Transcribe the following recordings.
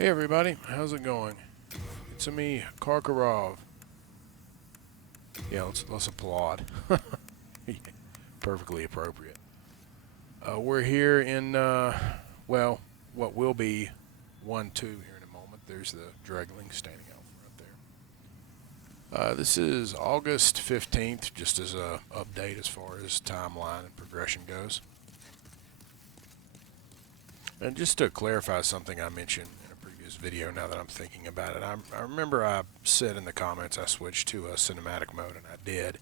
Hey everybody, how's it going? It's me, Karkarov. Yeah, let's applaud. Perfectly appropriate. We're here in, well, what will be 1-2 here in a moment. There's the Dregling standing out front there. This is August 15th, just as a update as far as timeline and progression goes. And just to clarify something I mentioned in a previous video, now that I'm thinking about it, I remember I said in the comments I switched to a cinematic mode, and I did,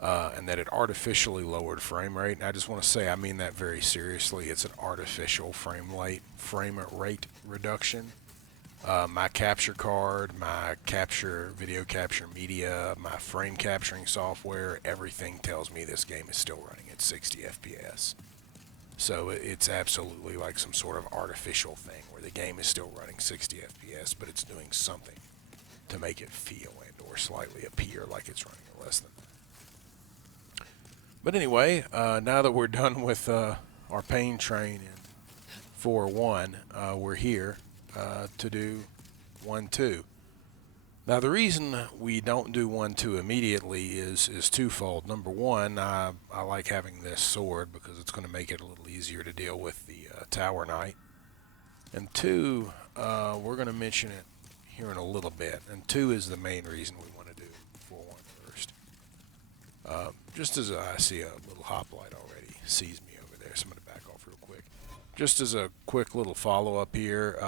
and that it artificially lowered frame rate. And I just want to say I mean that very seriously. It's an artificial frame rate reduction. My capture card, my video capture media, my frame capturing software, everything tells me this game is still running at 60 FPS. So it's absolutely like some sort of artificial thing where the game is still running 60 FPS, but it's doing something to make it feel and or slightly appear like it's running at less than that. But anyway, now that we're done with our pain train in 4-1, we're here to do 1-2. Now the reason we don't do 1-2 immediately is twofold. Number one, I like having this sword because it's going to make it a little easier to deal with the Tower Knight. And two, we're going to mention it here in a little bit. And two is the main reason we want to do 4-1 first. Just as I see a little hoplite already sees me over there, so I'm going to back off real quick. Just as a quick little follow-up here,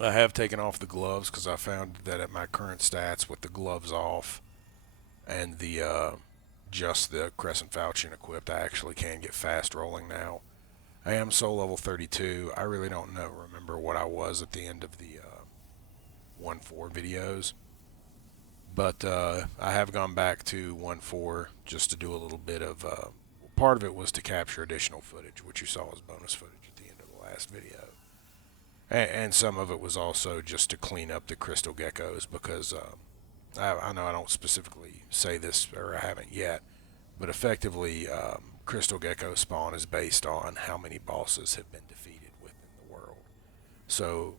I have taken off the gloves because I found that at my current stats with the gloves off and the just the crescent falchion equipped, I actually can get fast rolling now. I am soul level 32. I really don't remember what I was at the end of the 1-4 videos, but I have gone back to 1-4 just to do a little bit of part of it was to capture additional footage, which you saw as bonus footage at the end of the last video. And some of it was also just to clean up the crystal geckos because I know I don't specifically say this, or I haven't yet, but effectively crystal gecko spawn is based on how many bosses have been defeated within the world. So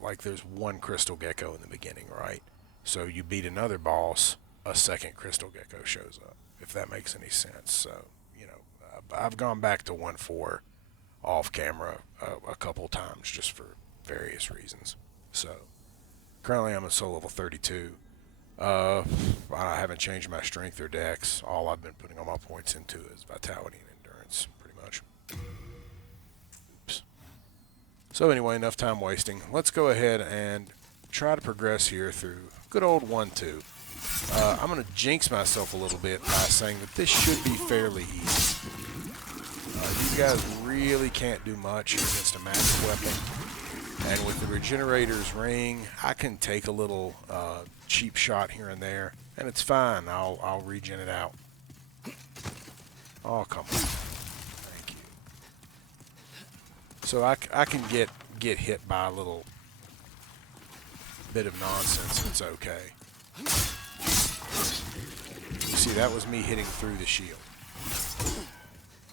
like there's one crystal gecko in the beginning, right? So you beat another boss, a second crystal gecko shows up, if that makes any sense. So, you know, I've gone back to 1-4 off camera a couple times just for various reasons. So currently I'm at soul level 32. I haven't changed my strength or dex. All I've been putting all my points into is vitality and endurance, pretty much. Oops. So anyway, enough time wasting. Let's go ahead and try to progress here through good old 1-2. I'm going to jinx myself a little bit by saying that this should be fairly easy. You guys really can't do much against a magic weapon. And with the Regenerator's Ring, I can take a little cheap shot here and there, and it's fine. I'll regen it out. Oh, come on. Thank you. So I can get hit by a little bit of nonsense. It's okay. You see, that was me hitting through the shield.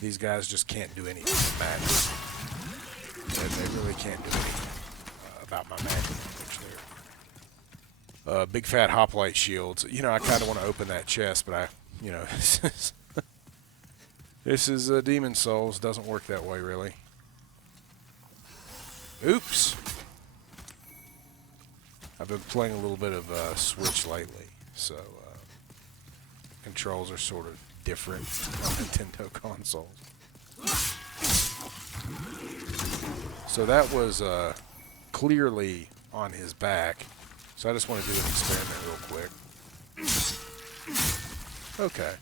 These guys just can't do anything with magic. They really can't do anything about my magic damage there. Big fat hoplite shields. You know, I kind of want to open that chest, but this is Demon Souls. Doesn't work that way, really. Oops. I've been playing a little bit of Switch lately, so controls are sort of different on Nintendo consoles. So that was clearly on his back. So I just want to do an experiment real quick. Okay.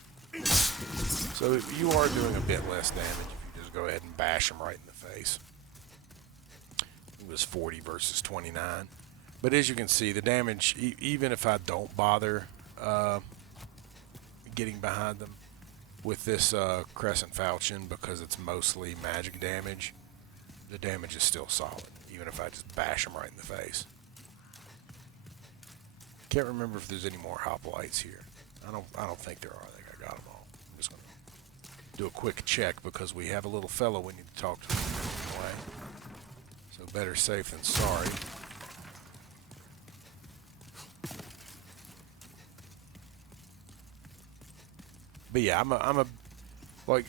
So you are doing a bit less damage if you just go ahead and bash him right in the face. It was 40 versus 29. But as you can see, the damage, even if I don't bother getting behind them with this crescent falchion, because it's mostly magic damage, the damage is still solid, even if I just bash them right in the face. Can't remember if there's any more hoplites here. I don't think there are. I think I got them all. I'm just going to do a quick check because we have a little fellow we need to talk to anyway. So So better safe than sorry. But yeah, I'm a like,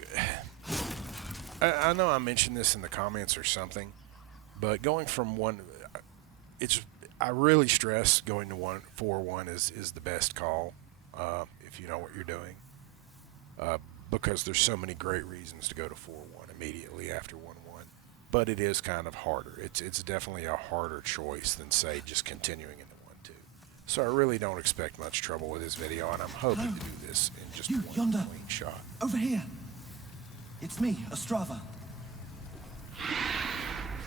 I know I mentioned this in the comments or something, but going from one, I really stress going to 4-1 is the best call, if you know what you're doing, uh, because there's so many great reasons to go to 4-1 immediately after 1-1. But it is kind of harder. It's definitely a harder choice than, say, just continuing into 1-2. So I really don't expect much trouble with this video, and I'm hoping to do this in just one yonder, clean shot. Over here. It's me, Ostrava.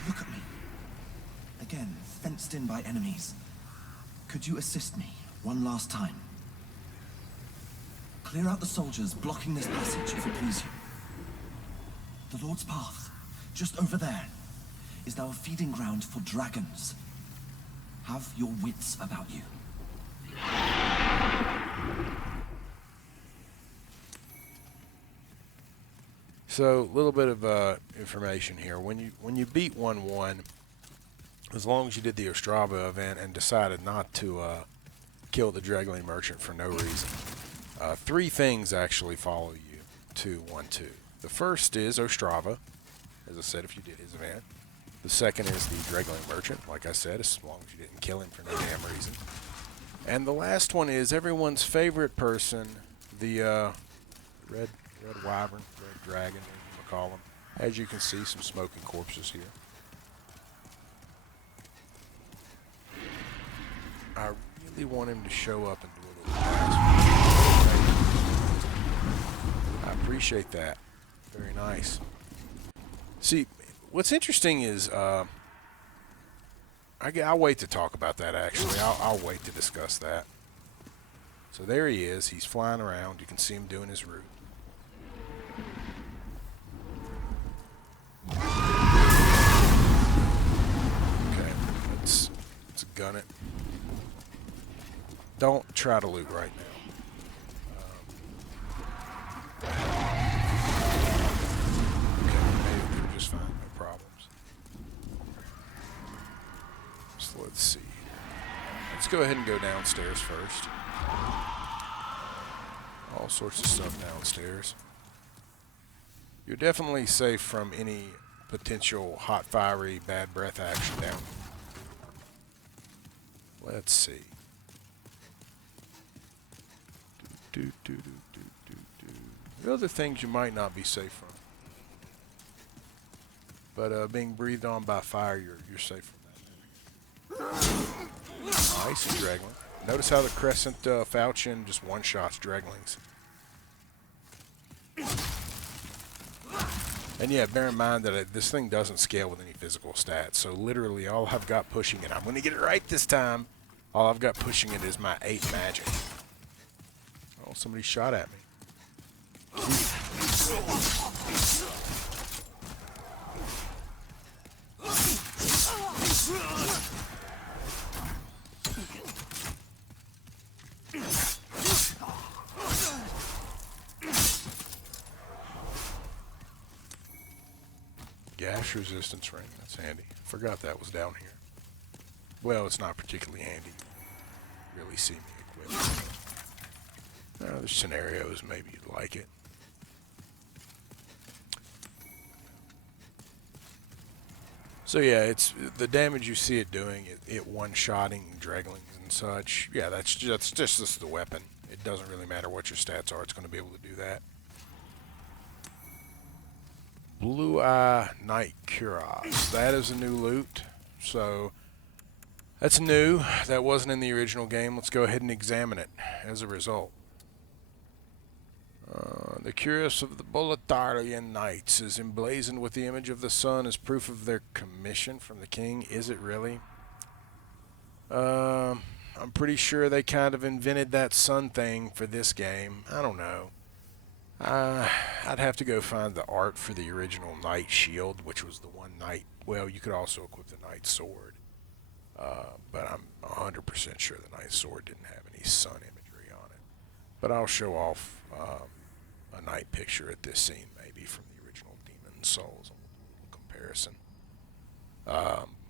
Look at me. Again, fenced in by enemies. Could you assist me one last time? Clear out the soldiers blocking this passage, if it please you. The Lord's Path, just over there, is now a feeding ground for dragons. Have your wits about you. So, a little bit of information here. When you beat 1-1, as long as you did the Ostrava event and decided not to kill the Dregling Merchant for no reason, 3 things actually follow you to 1-2. The first is Ostrava, as I said, if you did his event. The second is the Dregling Merchant, like I said, as long as you didn't kill him for no damn reason. And the last one is everyone's favorite person, the red wyvern, red dragon, whatever you call them. As you can see, some smoking corpses here. I really want him to show up and do a little dance. I appreciate that. Very nice. See, what's interesting is I'll wait to talk about that, actually. I'll wait to discuss that. So there he is. He's flying around. You can see him doing his route. Okay, let's gun it. Don't try to loot right now. Okay, they're just fine. No problems. So let's see. Let's go ahead and go downstairs first. All sorts of stuff downstairs. You're definitely safe from any potential hot, fiery, bad breath action down. Let's see. The other things you might not be safe from. But being breathed on by fire, you're safe from that. Nice, Dragling. Notice how the Crescent Falchion just one-shots Draglings. And yeah, bear in mind that this thing doesn't scale with any physical stats. So literally all I've got pushing it, I'm going to get it right this time. All I've got pushing it is my 8 magic. Oh, somebody shot at me. Gash resistance ring, that's handy. Forgot that was down here. Well, it's not particularly handy. Really see me equipped. There's scenarios, maybe you'd like it. So yeah, it's the damage you see it doing, it one-shotting Draglings and such. Yeah, that's just the weapon. It doesn't really matter what your stats are, it's going to be able to do that. Blue Eye Knight Cuirass. That is a new loot. So that's new. That wasn't in the original game. Let's go ahead and examine it as a result. The cuirass of the Boletaria Knights is emblazoned with the image of the sun as proof of their commission from the king. Is it really? I'm pretty sure they kind of invented that sun thing for this game. I don't know. I'd have to go find the art for the original Knight Shield, which was the one Knight. Well, you could also equip the Knight Sword. But I'm 100% sure the Knight Sword didn't have any sun imagery on it. But I'll show off a Knight picture at this scene, maybe from the original Demon Souls, a little comparison.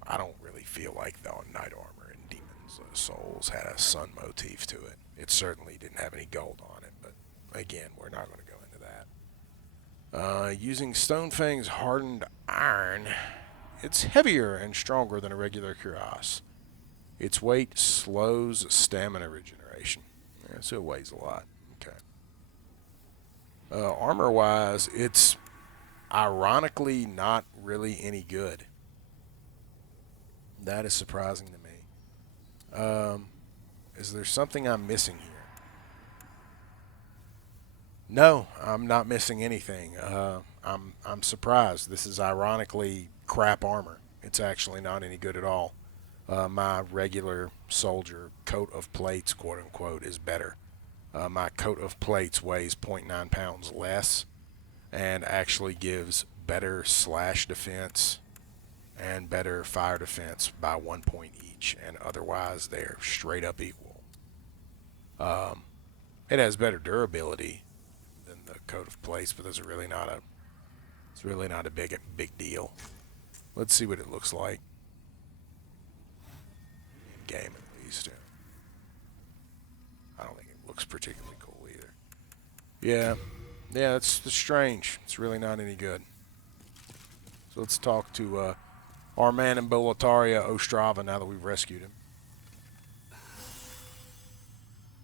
I don't really feel like the Knight Armor in Demon's Souls had a sun motif to it. It certainly didn't have any gold on it, but again, we're not going to go into that. Using Stonefang's hardened iron, it's heavier and stronger than a regular cuirass. Its weight slows stamina regeneration. Yeah, so it weighs a lot. Okay. Armor-wise, it's ironically not really any good. That is surprising to me. Is there something I'm missing here? No, I'm not missing anything. I'm surprised. This is ironically crap armor. It's actually not any good at all. My regular soldier coat of plates, quote unquote, is better. My coat of plates weighs 0.9 pounds less and actually gives better slash defense and better fire defense by 1 point each, and otherwise they're straight up equal. It has better durability than the coat of plates, but it's really not a big deal. Let's see what it looks like in game, at least. I don't think it looks particularly cool either. Yeah, it's strange. It's really not any good. So let's talk to our man in Boletaria, Ostrava, now that we've rescued him.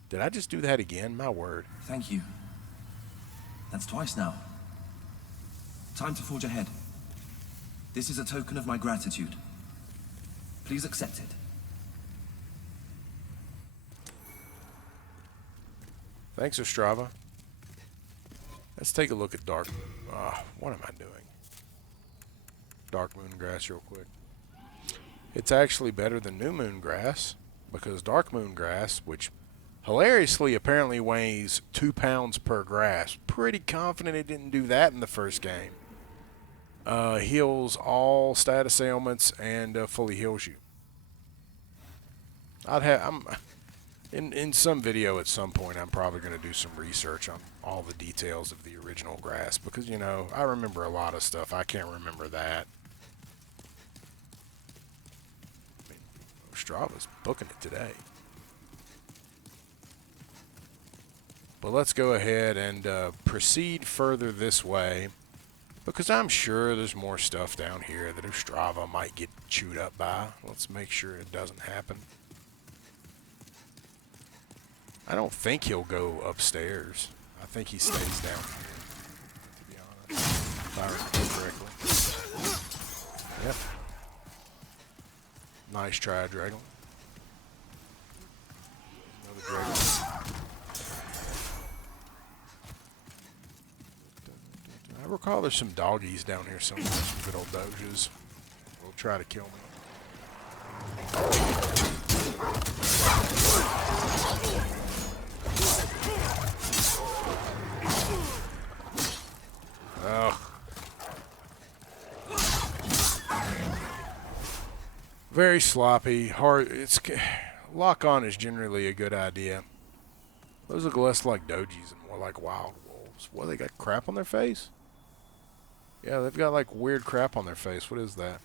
Did I just do that again? My word. Thank you. That's twice now. Time to forge ahead. This is a token of my gratitude. Please accept it. Thanks, Ostrava. Let's take a look at Dark... what am I doing? Dark Moongrass real quick. It's actually better than New Moongrass, because Dark Moongrass, which hilariously apparently weighs 2 pounds per grass. Pretty confident it didn't do that in the first game. Heals all status ailments and fully heals you. In some video at some point, I'm probably going to do some research on all the details of the original grass, because, you know, I remember a lot of stuff. I can't remember that. I mean, Ostrava's booking it today. But let's go ahead and proceed further this way, because I'm sure there's more stuff down here that Ostrava might get chewed up by. Let's make sure it doesn't happen. I don't think he'll go upstairs. I think he stays down here, to be honest, if I remember correctly. Yep. Nice try, Dragon. Another Dragon. I recall there's some doggies down here somewhere, some good old doges. Will try to kill me. Ugh. Very sloppy. Hard. Lock on is generally a good idea. Those look less like dojis and more like wild wolves. What, they got crap on their face? Yeah, they've got like weird crap on their face. What is that?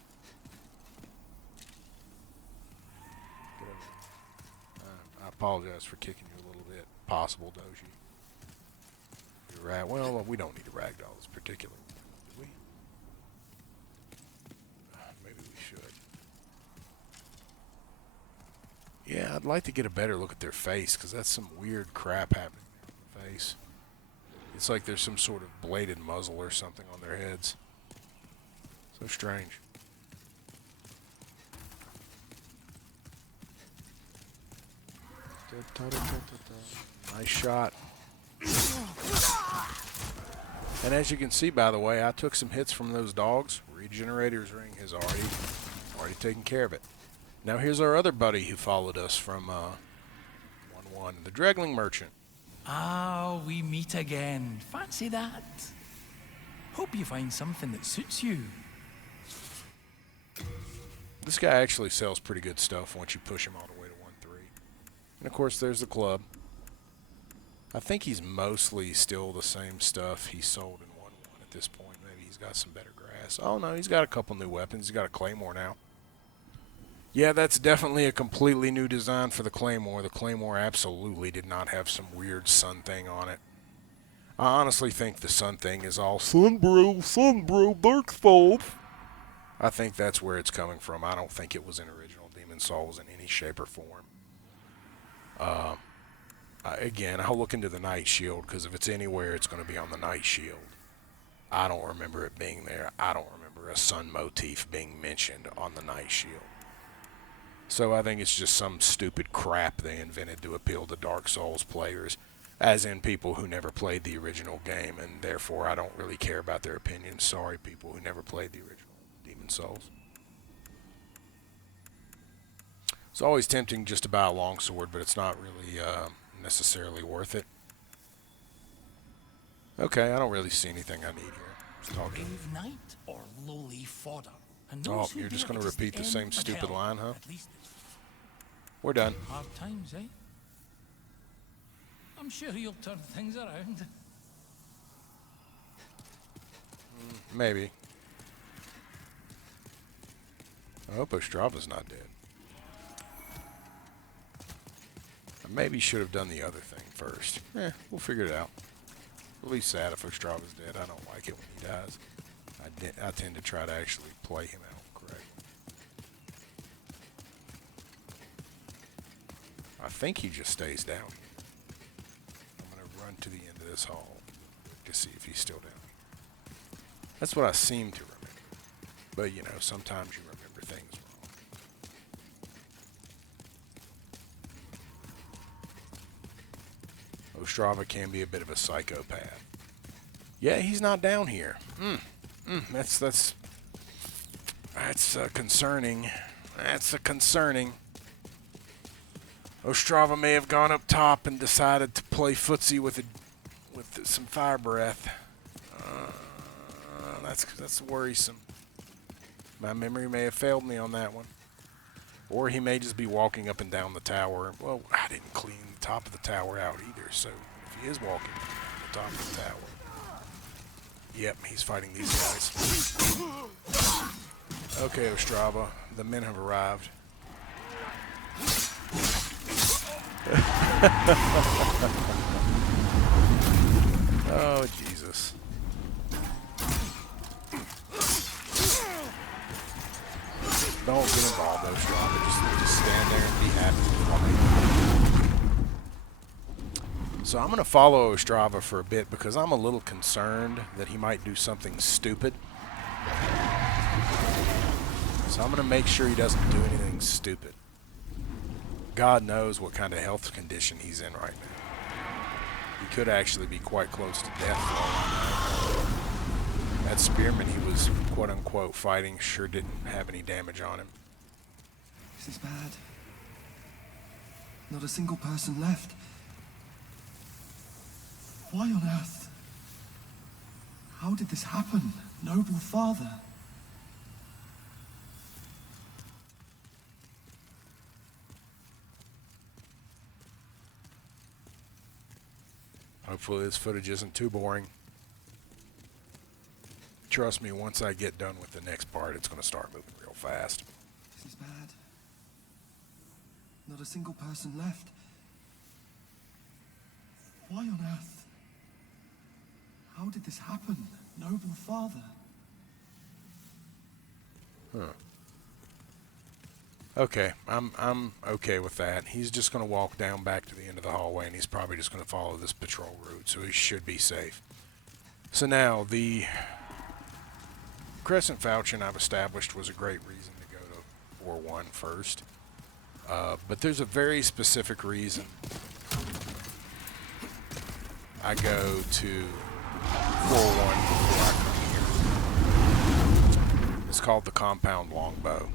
I apologize for kicking you a little bit. Possible doji. You're right. Well, we don't need to ragdoll this particular one, do we? Maybe we should. Yeah, I'd like to get a better look at their face, because that's some weird crap happening on the face. It's like there's some sort of bladed muzzle or something on their heads. So strange. Nice shot. And as you can see, by the way, I took some hits from those dogs. Regenerator's Ring has already taken care of it. Now here's our other buddy who followed us from 1-1, the Dregling Merchant. Ah, we meet again. Fancy that. Hope you find something that suits you. This guy actually sells pretty good stuff once you push him all the way to 1-3. And of course there's the club. I think he's mostly still the same stuff he sold in 1-1 at this point. Maybe he's got some better grass. Oh no, he's got a couple new weapons. He's got a claymore now. Yeah, that's definitely a completely new design for the Claymore. The Claymore absolutely did not have some weird sun thing on it. I honestly think the sun thing is all sun bro, dark fault. I think that's where it's coming from. I don't think it was in original Demon Souls in any shape or form. Again, I'll look into the Night Shield, because if it's anywhere, it's going to be on the Night Shield. I don't remember it being there. I don't remember a sun motif being mentioned on the Night Shield. So I think it's just some stupid crap they invented to appeal to Dark Souls players, as in people who never played the original game, and therefore I don't really care about their opinions. Sorry, people who never played the original Demon Souls. It's always tempting just to buy a longsword, but it's not really necessarily worth it. Okay, I don't really see anything I need here. Just talking. Brave knight or lowly fodder. And Oh, those who you're just dare going to resist repeat the end same of stupid hell. line, huh? At least it's We're done. hard times, eh? I'm sure you'll turn things around. Maybe. I hope Ostrava's not dead. I maybe should have done the other thing first. We'll figure it out. At least sad if Ostrava's dead. I don't like it when he dies. I tend to try to actually play him out correctly. I think he just stays down here. I'm going to run to the end of this hall to see if he's still down here. That's what I seem to remember. But, you know, sometimes you remember things wrong. Ostrava can be a bit of a psychopath. Yeah, he's not down here. That's concerning. That's concerning. Ostrava may have gone up top and decided to play footsie with some fire breath. That's worrisome. My memory may have failed me on that one. Or he may just be walking up and down the tower. Well, I didn't clean the top of the tower out either, so if he is walking on the top of the tower. Yep, he's fighting these guys. Okay, Ostrava, the men have arrived. Oh, Jesus. Don't get involved, Ostrava. Just stand there and be happy with what they do. So I'm going to follow Ostrava for a bit because I'm a little concerned that he might do something stupid. So I'm going to make sure he doesn't do anything stupid. God knows what kind of health condition he's in right now. He could actually be quite close to death for all I know. That spearman he was quote-unquote fighting sure didn't have any damage on him. This is bad. Not a single person left. Why on earth? How did this happen, noble father? Hopefully this footage isn't too boring. Trust me, once I get done with the next part, it's going to start moving real fast. This is bad. Not a single person left. Why on earth? How did this happen, noble father? Okay, I'm okay with that. He's just going to walk down back to the end of the hallway, and he's probably just going to follow this patrol route, so he should be safe. So now, the Crescent Falchion I've established was a great reason to go to 4-1 first. But there's a very specific reason I go to 4-1 before I come here. It's called the Compound Longbow.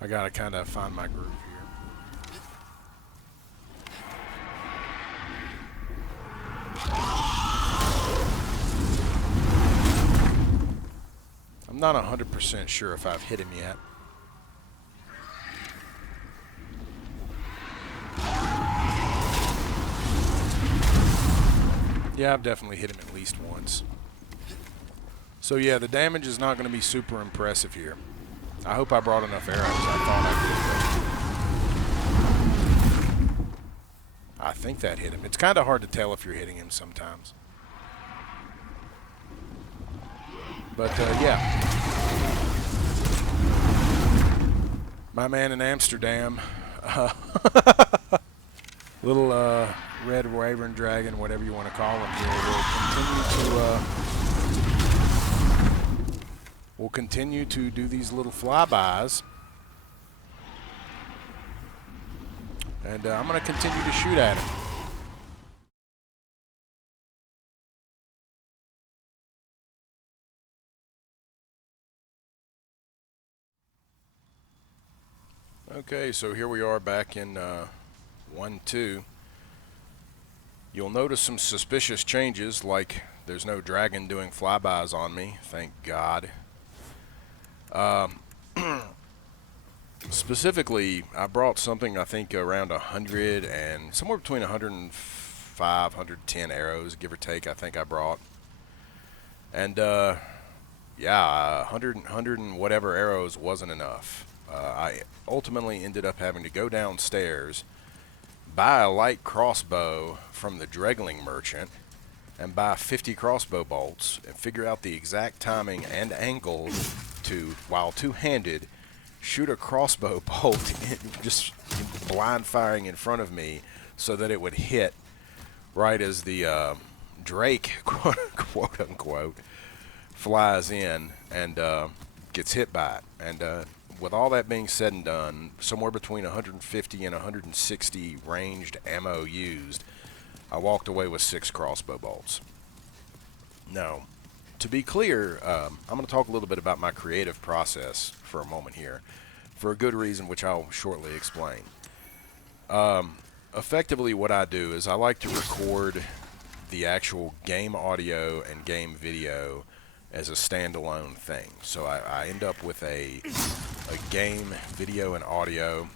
I gotta kind of find my groove here. not 100% sure if I've hit him yet. Yeah, I've definitely hit him at least once. So yeah, the damage is not going to be super impressive here. I hope I brought enough arrows. I thought I could. I think that hit him. It's kind of hard to tell if you're hitting him sometimes. But yeah. My man in Amsterdam. Little red wyvern dragon, whatever you want to call him here, will continue to do these little flybys. And I'm going to continue to shoot at him. Okay, so here we are back in 1-2. You'll notice some suspicious changes, like there's no dragon doing flybys on me, thank God. Specifically, I brought something I think around 100 and somewhere between 105, 110 arrows, give or take, I think I brought. And yeah, 100 and whatever arrows wasn't enough. I ultimately ended up having to go downstairs, buy a light crossbow from the Dregling merchant, and buy 50 crossbow bolts, and figure out the exact timing and angle to, while two-handed, shoot a crossbow bolt just blind firing in front of me so that it would hit right as the Drake, quote unquote, flies in and gets hit by it. And with all that being said and done, somewhere between 150 and 160 ranged ammo used, I walked away with 6 crossbow bolts. Now, to be clear, I'm going to talk a little bit about my creative process for a moment here, for a good reason, which I'll shortly explain. Effectively, what I do is I like to record the actual game audio and game video as a standalone thing. So I end up with a game video and audio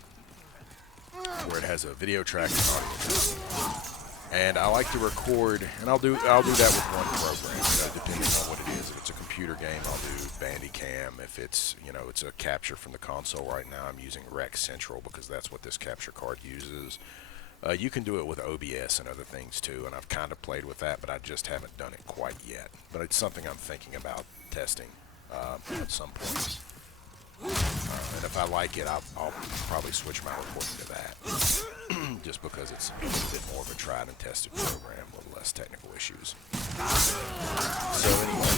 where it has a video track and audio track. And I like to record, and I'll do that with one program, depending on what it is. If it's a computer game, I'll do Bandicam. If it's, it's a capture from the console right now, I'm using Rec Central because that's what this capture card uses. You can do it with OBS and other things too, and I've kind of played with that, but I just haven't done it quite yet. But it's something I'm thinking about testing at some point. And if I like it, I'll probably switch my recording to that, just because it's a bit more of a tried and tested program with less technical issues. So anyway,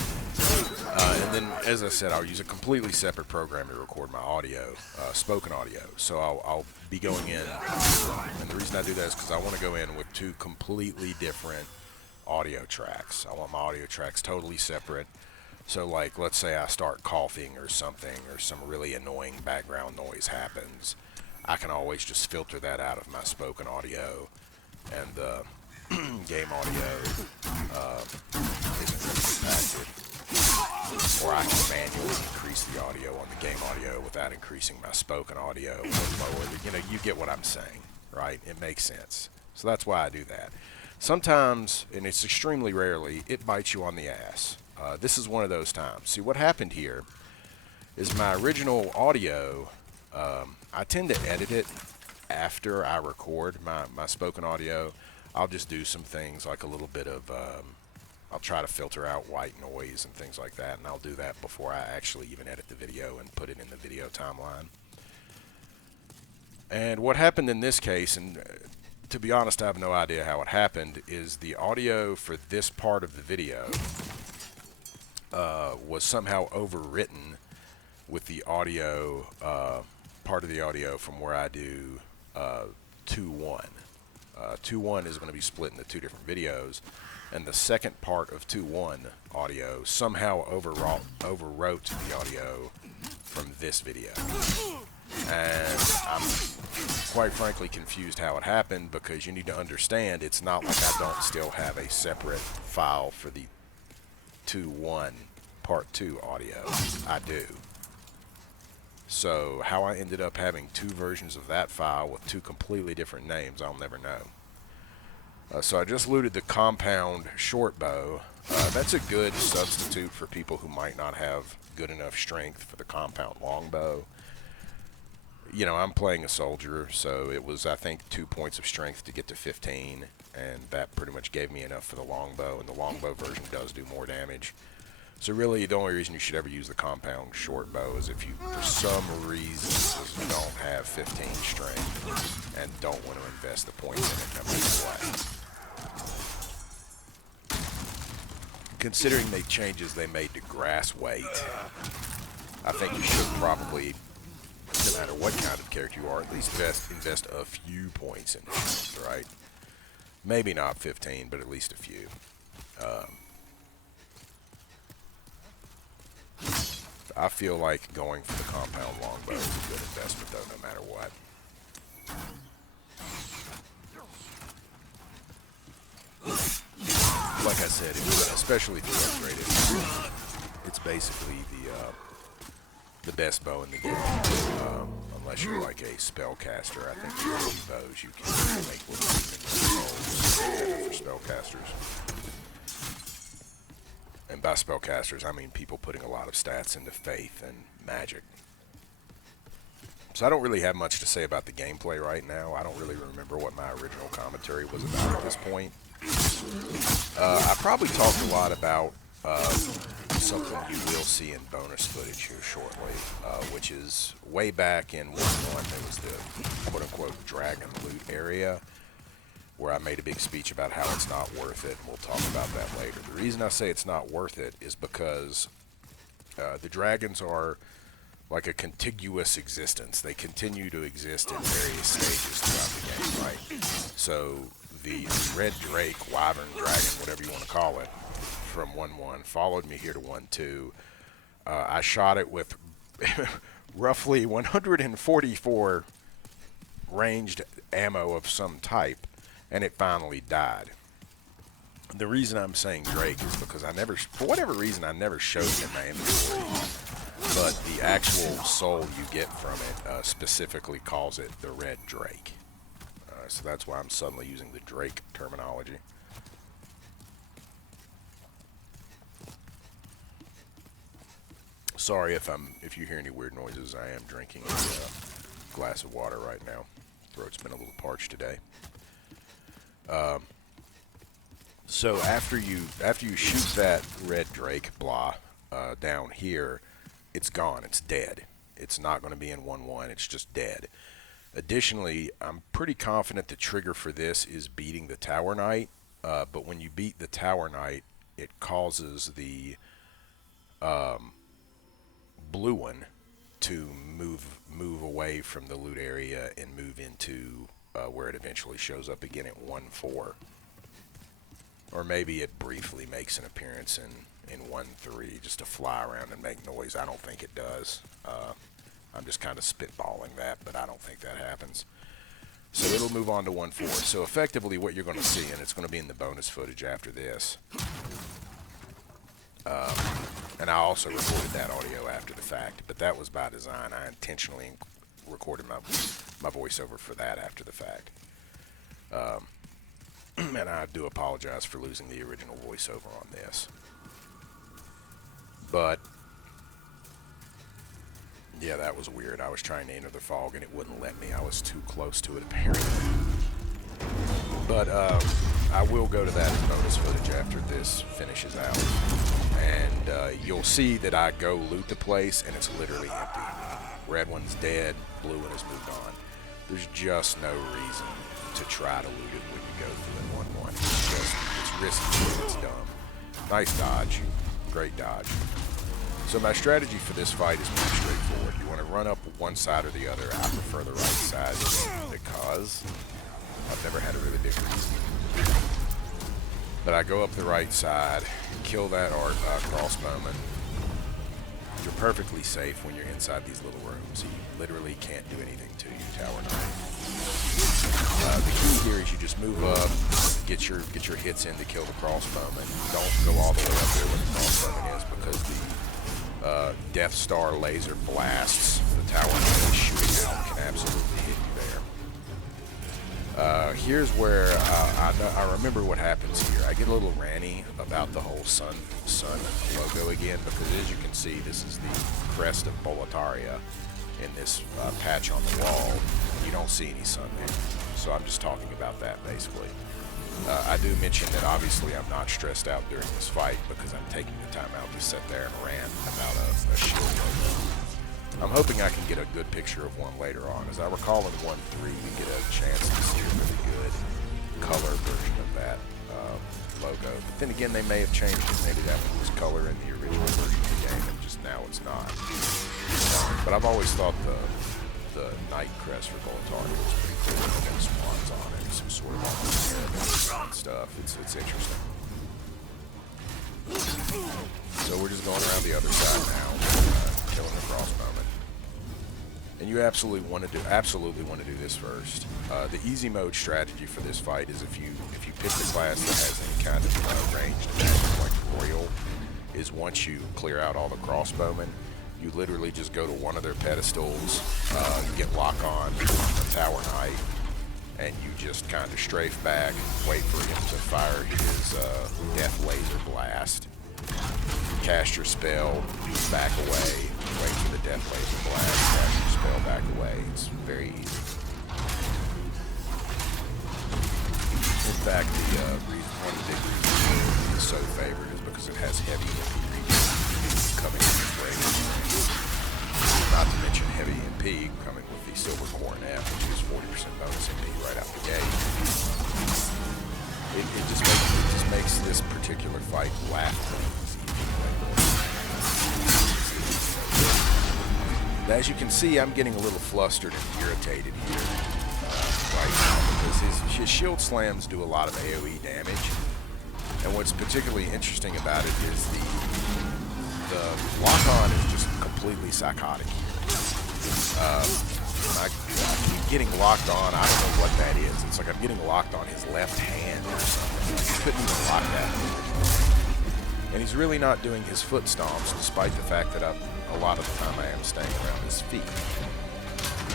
and then as I said, I'll use a completely separate program to record my audio, spoken audio. So I'll be going in, and the reason I do that is because I want to go in with 2 completely different audio tracks. I want my audio tracks totally separate. So like, let's say I start coughing or something, or some really annoying background noise happens, I can always just filter that out of my spoken audio, and the game audio isn't really impacted. Or I can manually increase the audio on the game audio without increasing my spoken audio, or lower the, you get what I'm saying, right? It makes sense. So that's why I do that. Sometimes, and it's extremely rarely, it bites you on the ass. This is one of those times. See, what happened here is my original audio, I tend to edit it after I record my spoken audio. I'll just do some things like a little bit of, I'll try to filter out white noise and things like that, and I'll do that before I actually even edit the video and put it in the video timeline. And what happened in this case, and to be honest, I have no idea how it happened, is the audio for this part of the video was somehow overwritten with the audio, part of the audio from where I do 2-1. 2-1 is going to be split into 2 different videos, and the second part of 2-1 audio somehow overwrote the audio from this video. And I'm quite frankly confused how it happened, because you need to understand it's not like I don't still have a separate file for the 2-1 Part 2 audio. I do. So how I ended up having 2 versions of that file with 2 completely different names, I'll never know. So I just looted the compound short bow. That's a good substitute for people who might not have good enough strength for the compound longbow. You know, I'm playing a soldier, so it was, I think, 2 points of strength to get to 15, and that pretty much gave me enough for the longbow, and the longbow version does do more damage. So really, the only reason you should ever use the compound short bow is if you, for some reason, don't have 15 strength and don't want to invest the points in it no matter what. Considering the changes they made to grass weight, I think you should probably, no matter what kind of character you are, at least invest a few points in it, right? Maybe not 15, but at least a few. I feel like going for the compound longbow is a good investment, though, no matter what. Like I said, especially if you upgrade it, it's basically the best bow in the game. Unless you're like a spellcaster, I think the only bows you can make with for spellcasters. And by spellcasters, I mean people putting a lot of stats into faith and magic. So I don't really have much to say about the gameplay right now. I don't really remember what my original commentary was about at this point. I probably talked a lot about something you will see in bonus footage here shortly, which is way back in 1.1 there was the quote-unquote dragon loot area, where I made a big speech about how it's not worth it, and we'll talk about that later. The reason I say it's not worth it is because the dragons are like a contiguous existence. They continue to exist in various stages throughout the game, right? So the red drake, wyvern, dragon, whatever you want to call it, from 1.1 followed me here to 1.2. I shot it with roughly 144 ranged ammo of some type, and it finally died. The reason I'm saying Drake is because for whatever reason, I never showed it in my inventory, but the actual soul you get from it specifically calls it the Red Drake. So that's why I'm suddenly using the Drake terminology. Sorry if you hear any weird noises. I am drinking a glass of water right now. Throat's been a little parched today. So after you shoot that red drake blah down here, it's gone. It's dead. It's not going to be in 1.1. It's just dead. Additionally, I'm pretty confident the trigger for this is beating the Tower Knight. But when you beat the Tower Knight, it causes the blue one to move away from the loot area and move into where it eventually shows up again at 1.4. Or maybe it briefly makes an appearance in 1.3 just to fly around and make noise. I don't think it does. I'm just kind of spitballing that, but I don't think that happens. So it'll move on to 1.4. So effectively what you're going to see, and it's going to be in the bonus footage after this, and I also recorded that audio after the fact, but that was by design. I intentionally recorded my voiceover for that after the fact. And I do apologize for losing the original voiceover on this. But yeah, that was weird. I was trying to enter the fog and it wouldn't let me. I was too close to it apparently. But I will go to that in bonus footage after this finishes out. And you'll see that I go loot the place and it's literally empty. Red one's dead, blue one has moved on. There's just no reason to try to loot it when you go through in 1.1. It's risky, it's dumb. Nice dodge, great dodge. So my strategy for this fight is pretty straightforward. You want to run up one side or the other. I prefer the right side because I've never had a really big reason. But I go up the right side, kill that crossbowman, you're perfectly safe when you're inside these little rooms. You literally can't do anything to you, Tower Knight. The key here is you just move up, get your hits in to kill the crossbowman. Don't go all the way up there where the crossbowman is, because the Death Star laser blasts the Tower Knight is shooting out can absolutely hit you there. Here's where I remember what happens here. I get a little ranty about the whole sun logo again, because as you can see, this is the crest of Boletaria in this patch on the wall. You don't see any sun there. So I'm just talking about that basically. I do mention that obviously I'm not stressed out during this fight because I'm taking the time out to sit there and rant about a shield logo. I'm hoping I can get a good picture of one later on. As I recall in 1.3 we get a chance to see a really good color version of that logo. But then again, they may have changed it. Maybe that one was color in the original version of the game and just now it's not. But I've always thought the Knight crest for Boletaria was pretty cool. With them swans on it, some sort of and stuff. It's interesting. So we're just going around the other side now, killing the crossbowman. And you absolutely want to do this first. The easy mode strategy for this fight is if you pick the class that has any kind of ranged attack like Royal, is once you clear out all the crossbowmen, you literally just go to one of their pedestals, get lock on a Tower Knight, and you just kind of strafe back, wait for him to fire his death laser blast, cast your spell, back away, wait for the death laser blast, cast your spell, back away. It's very easy. In fact, one of the big reasons it's so favored is because it has heavy coming in this way. Not to mention heavy MP coming with the Silver Coronet, which is 40% bonus MP right out the gate. It just makes this particular fight laughable. As you can see, I'm getting a little flustered and irritated here right now, because his shield slams do a lot of AoE damage, and what's particularly interesting about it is the lock-on is just completely psychotic. I keep getting locked on. I don't know what that is. It's like I'm getting locked on his left hand or something. I couldn't even lock that. And he's really not doing his foot stomps, despite the fact that a lot of the time I am staying around his feet.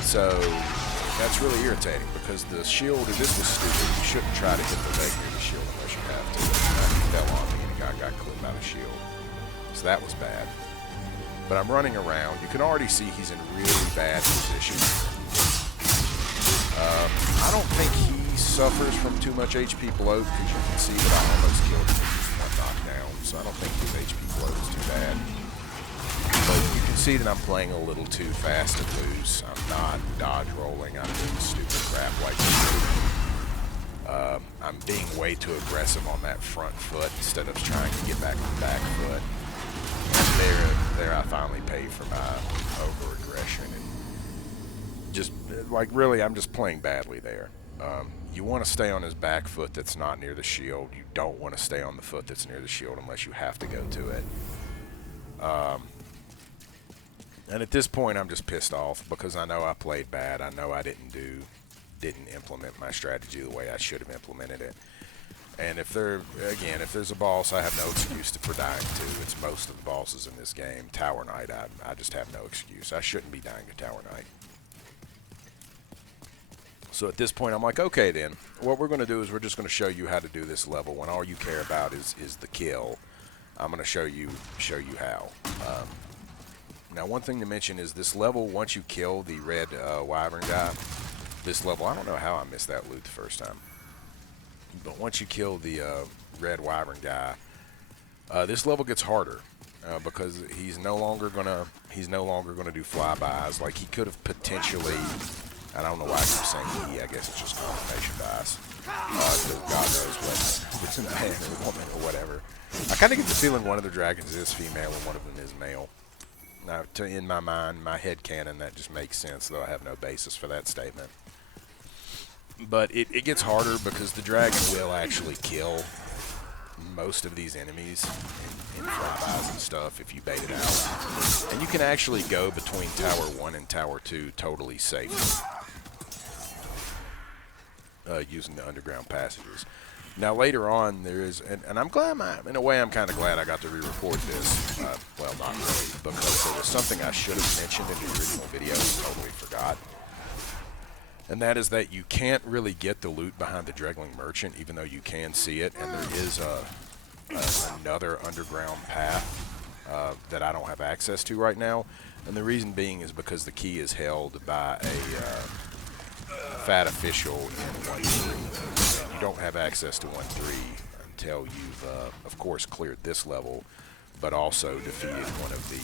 So that's really irritating, because the shield, if this was stupid, you shouldn't try to hit the leg near the shield unless you have to. He fell on me and a guy got clipped by the shield. So that was bad. But I'm running around. You can already see he's in really bad position. I don't think he suffers from too much HP bloat, because you can see that I almost killed him with just one knockdown. So I don't think his HP bloat is too bad. But you can see that I'm playing a little too fast and loose. I'm not dodge rolling. I'm doing stupid crap like this. I'm being way too aggressive on that front foot instead of trying to get back on the back foot. And there I finally paid for my over-aggression. And just, like, really, I'm just playing badly there. You want to stay on his back foot that's not near the shield. You don't want to stay on the foot that's near the shield unless you have to go to it. And at this point, I'm just pissed off because I know I played bad. I know I didn't implement my strategy the way I should have implemented it. And if there's a boss I have no excuse for dying to, it's most of the bosses in this game. Tower Knight, I just have no excuse. I shouldn't be dying to Tower Knight. So at this point, I'm like, okay then, what we're going to do is we're just going to show you how to do this level when all you care about is the kill. I'm going to show you how. Now, one thing to mention is this level, once you kill the red wyvern guy, this level, I don't know how I missed that loot the first time. But once you kill the red wyvern guy, this level gets harder because he's no longer gonna do flybys. Like, he could have potentially, I don't know why I keep saying he. I guess it's just confirmation bias. Because God knows what it's a man or woman or whatever. I kind of get the feeling one of the dragons is female and one of them is male. Now, in my mind, my head canon, that just makes sense, though I have no basis for that statement. But it gets harder because the dragon will actually kill most of these enemies in flybys and stuff if you bait it out. And you can actually go between Tower 1 and Tower 2 totally safe using the underground passages. Now later on there is, and I'm glad, in a way I'm kind of glad I got to re-record this. Well, not really, because there was something I should have mentioned in the original video and totally forgot. And that is that you can't really get the loot behind the Dregling Merchant, even though you can see it. And there is another underground path that I don't have access to right now. And the reason being is because the key is held by a fat official in 1.3. You don't have access to 1.3 until you've, of course, cleared this level, but also defeated one of the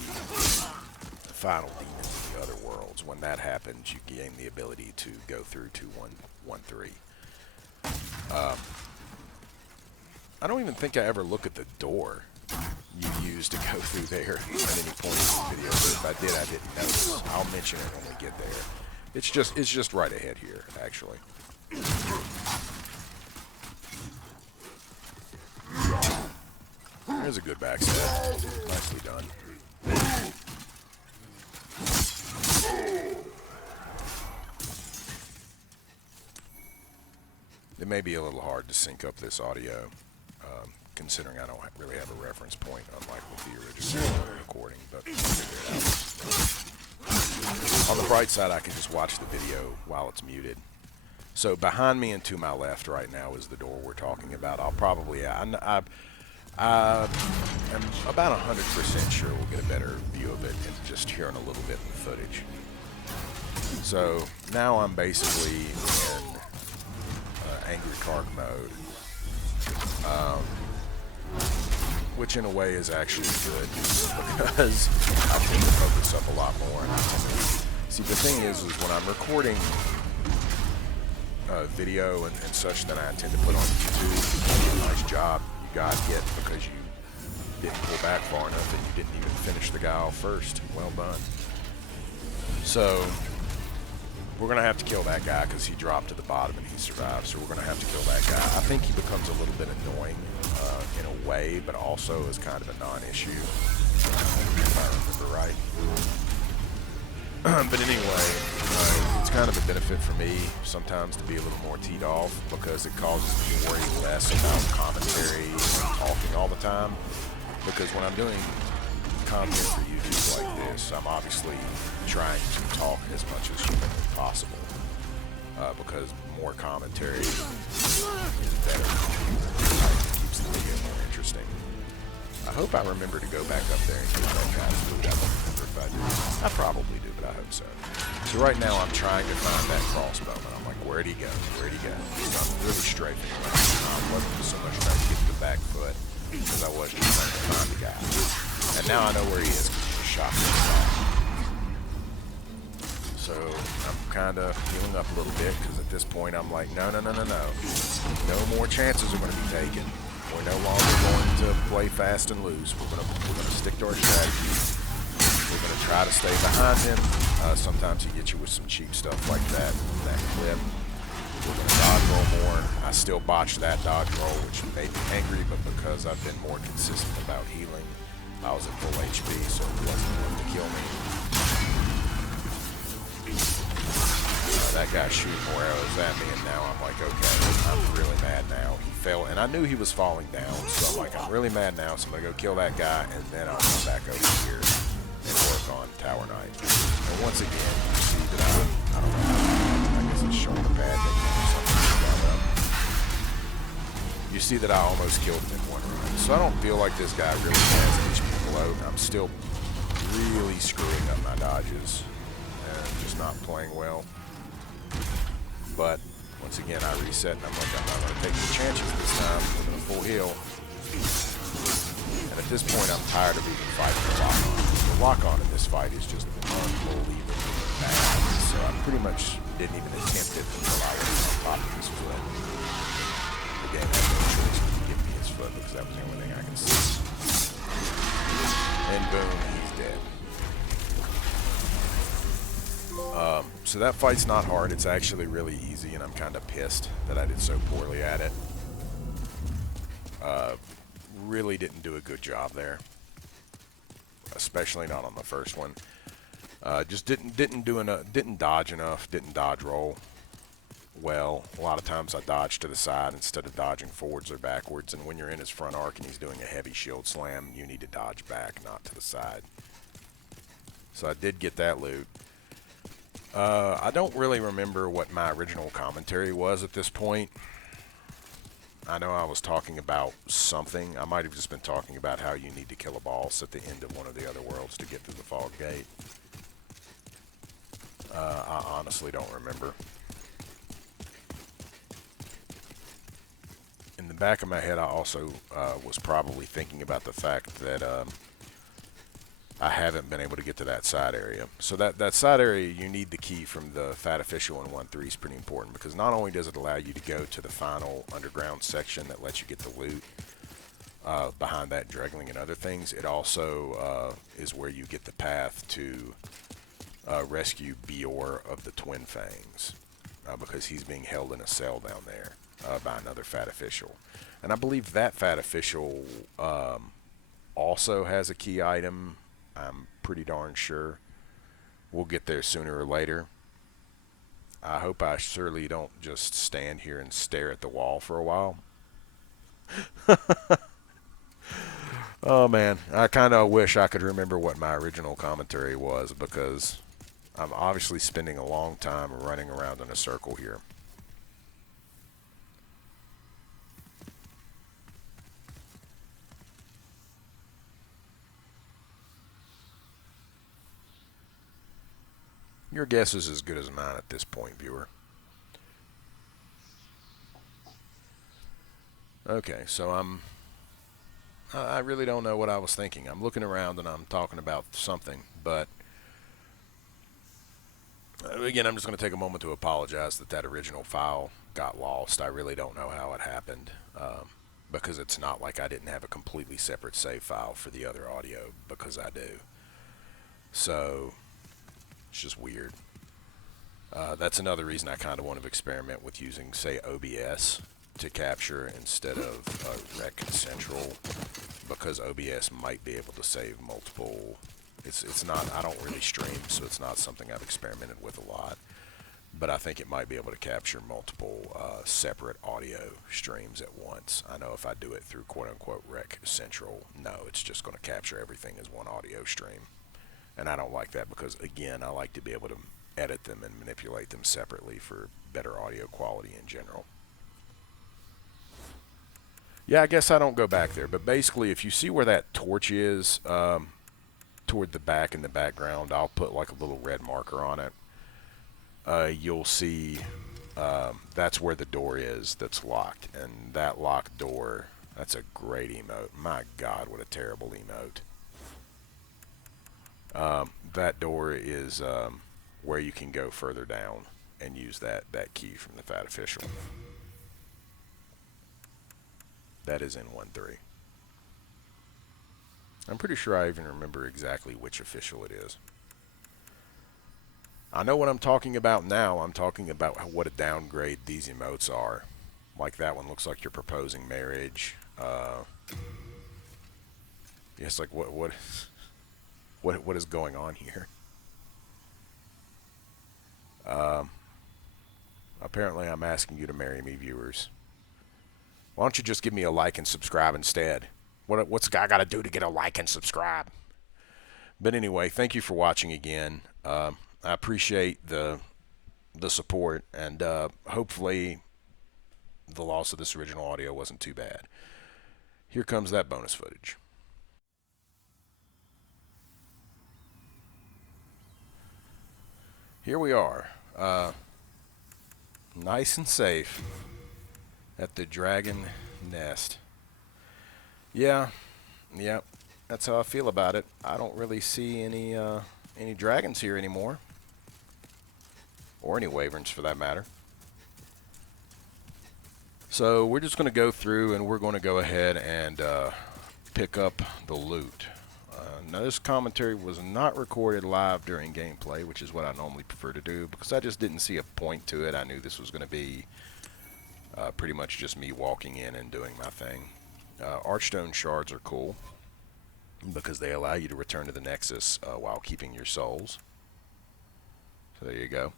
final demons in the other worlds. When that happens, you gain the ability to go through to 1.3. I don't even think I ever look at the door you use to go through there at any point in the video, but if I did, I didn't notice. I'll mention it when we get there. It's just right ahead here, actually. There's a good backstab. Nicely done. It may be a little hard to sync up this audio, considering I don't really have a reference point, unlike with the original recording, but we'll figure it out. On the bright side, I can just watch the video while it's muted. So behind me and to my left right now is the door we're talking about. I'll probably, I'm about 100% sure we'll get a better view of it and just hearing a little bit in the footage. So now I'm basically in Angry Kark mode, which in a way is actually good because I tend to focus up a lot more. And see, the thing is when I'm recording video and such that I intend to put on YouTube, a nice job you got hit because you didn't pull back far enough and you didn't even finish the guy off first. Well done. So we're going to have to kill that guy because he dropped to the bottom and he survived, so we're going to have to kill that guy. I think he becomes a little bit annoying in a way, but also is kind of a non-issue, if I remember right. But anyway, it's kind of a benefit for me sometimes to be a little more teed off because it causes me to worry less about commentary and talking all the time. Because when I'm doing content for YouTube like this, I'm obviously trying to talk as much as humanly possible because more commentary is better. It keeps the video more interesting. I hope I remember to go back up there and get that guy's loot. I don't remember if I do. I probably do, but I hope so. So right now I'm trying to find that crossbowman. I'm like, where'd he go? Where'd he go? I'm really strafing around. I wasn't so much trying to get the back foot because I wasn't trying to find the guy. And now I know where he is because he just shot me in the back. So I'm kind of healing up a little bit because at this point I'm like, no. No more chances are going to be taken. We're no longer going to play fast and lose. We're gonna stick to our strategy. We're gonna try to stay behind him. Sometimes he gets you with some cheap stuff like that clip. We're gonna dodge roll more. I still botched that dodge roll, which made me angry, but because I've been more consistent about healing, I was at full HP, so it wasn't enough to kill me. That guy's shooting more arrows at me, and now I'm like, okay, I'm really mad now. He fell, and I knew he was falling down, so I'm like, I'm really mad now, so I'm going to go kill that guy, and then I'll come back over here and work on Tower Knight. And once again, you see that I don't know, I guess it's showing the pad that or something. You see that I almost killed him in one run, so I don't feel like this guy really has HP below. I'm still really screwing up my dodges and just not playing well. But once again, I reset and I'm like, I'm not going to take any chances this time. I'm going to full heal. And at this point, I'm tired of even fighting the lock-on. The lock-on in this fight is just unbelievably bad. So I pretty much didn't even attempt it until I was on top of his foot. The game had no choice but to give me his foot because that was the only thing I could see. And boom, he's dead. So that fight's not hard. It's actually really easy, and I'm kind of pissed that I did so poorly at it. really didn't do a good job there, especially not on the first one. Just didn't dodge enough, didn't dodge roll well. A lot of times I dodged to the side instead of dodging forwards or backwards, and when you're in his front arc and he's doing a heavy shield slam, you need to dodge back, not to the side. So I did get that loot. I don't really remember what my original commentary was at this point. I know I was talking about something. I might have just been talking about how you need to kill a boss at the end of one of the other worlds to get through the fog gate. I honestly don't remember. In the back of my head, I also was probably thinking about the fact that I haven't been able to get to that side area. So that side area, you need the key from the Fat Official in 1.3 is pretty important, because not only does it allow you to go to the final underground section that lets you get the loot behind that Dregling and other things, it also is where you get the path to rescue Bior of the Twin Fangs, because he's being held in a cell down there by another Fat Official. And I believe that Fat Official also has a key item. I'm pretty darn sure. We'll get there sooner or later. I hope I surely don't just stand here and stare at the wall for a while. Oh man, I kind of wish I could remember what my original commentary was, because I'm obviously spending a long time running around in a circle here. Your guess is as good as mine at this point, viewer. Okay, so I really don't know what I was thinking. I'm looking around and I'm talking about something, but again, I'm just going to take a moment to apologize that original file got lost. I really don't know how it happened, because it's not like I didn't have a completely separate save file for the other audio, because I do. So it's just weird. That's another reason I kind of want to experiment with using, say, OBS to capture instead of Rec Central, because OBS might be able to save multiple. It's not, I don't really stream, so it's not something I've experimented with a lot, but I think it might be able to capture multiple separate audio streams at once. I know if I do it through quote-unquote Rec Central, no, it's just going to capture everything as one audio stream. And I don't like that, because, again, I like to be able to edit them and manipulate them separately for better audio quality in general. Yeah, I guess I don't go back there, but basically, if you see where that torch is, toward the back in the background, I'll put like a little red marker on it. You'll see that's where the door is that's locked, and that locked door, that's a great emote. My God, what a terrible emote. That door is where you can go further down and use that key from the Fat Official. That is in 1.3. I'm pretty sure I even remember exactly which official it is. I know what I'm talking about now. I'm talking about what a downgrade these emotes are. Like that one looks like you're proposing marriage. Yes, like what is going on here? Apparently I'm asking you to marry me, viewers. Why don't you just give me a like and subscribe instead? What's a guy got to do to get a like and subscribe? But anyway, thank you for watching again. I appreciate the support, and hopefully the loss of this original audio wasn't too bad. Here comes that bonus footage. Here we are, nice and safe at the Dragon Nest. Yeah, that's how I feel about it. I don't really see any dragons here anymore, or any wyverns for that matter. So we're just going to go through and we're going to go ahead and pick up the loot. Now this commentary was not recorded live during gameplay, which is what I normally prefer to do, because I just didn't see a point to it. I knew this was going to be pretty much just me walking in and doing my thing. Archstone shards are cool because they allow you to return to the Nexus while keeping your souls. So there you go.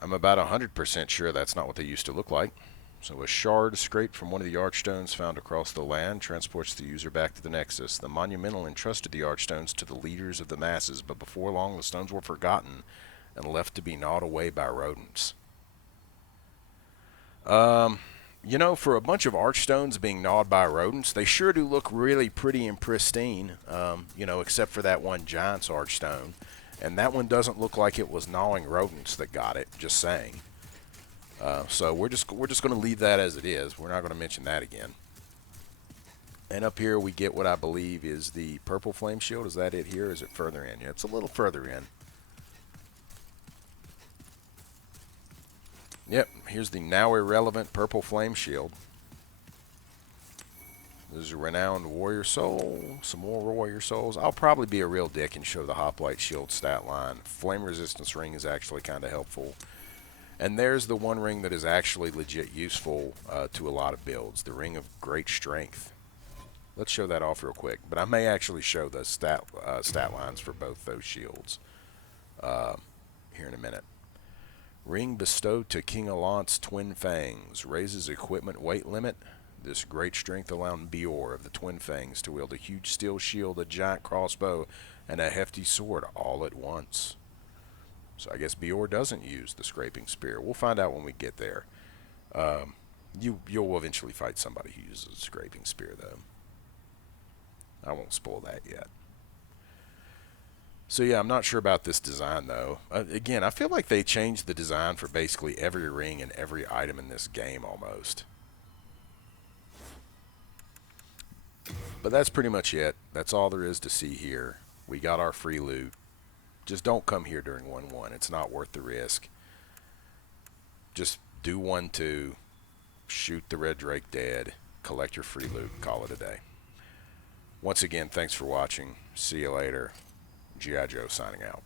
I'm about 100% sure that's not what they used to look like. So a shard scraped from one of the archstones found across the land transports the user back to the Nexus. The Monumental entrusted the archstones to the leaders of the masses, but before long the stones were forgotten and left to be gnawed away by rodents. You know, for a bunch of archstones being gnawed by rodents, they sure do look really pretty and pristine, you know, except for that one giant's archstone. And that one doesn't look like it was gnawing rodents that got it, just saying. So we're just going to leave that as it is. We're not going to mention that again. And up here we get what I believe is the purple flame shield. Is that it here? Or is it further in? Yeah, it's a little further in. Yep, here's the now irrelevant purple flame shield. There's a renowned warrior soul, some more warrior souls. I'll probably be a real dick and show the hoplite shield stat line. Flame resistance ring is actually kind of helpful. And there's the one ring that is actually legit useful to a lot of builds, the ring of great strength. Let's show that off real quick. But I may actually show the stat lines for both those shields here in a minute. Ring bestowed to King Alant's Twin Fangs. Raises equipment weight limit. This great strength allowing Bior of the Twin Fangs to wield a huge steel shield, a giant crossbow, and a hefty sword all at once. So I guess Bior doesn't use the scraping spear. We'll find out when we get there. You'll eventually fight somebody who uses a scraping spear, though. I won't spoil that yet. So yeah, I'm not sure about this design, though. Again, I feel like they changed the design for basically every ring and every item in this game, almost. But that's pretty much it. That's all there is to see here. We got our free loot. Just don't come here during 1-1. It's not worth the risk. Just do 1-2, shoot the Red Drake dead, collect your free loot, call it a day. Once again, thanks for watching. See you later. G.I. Joe signing out.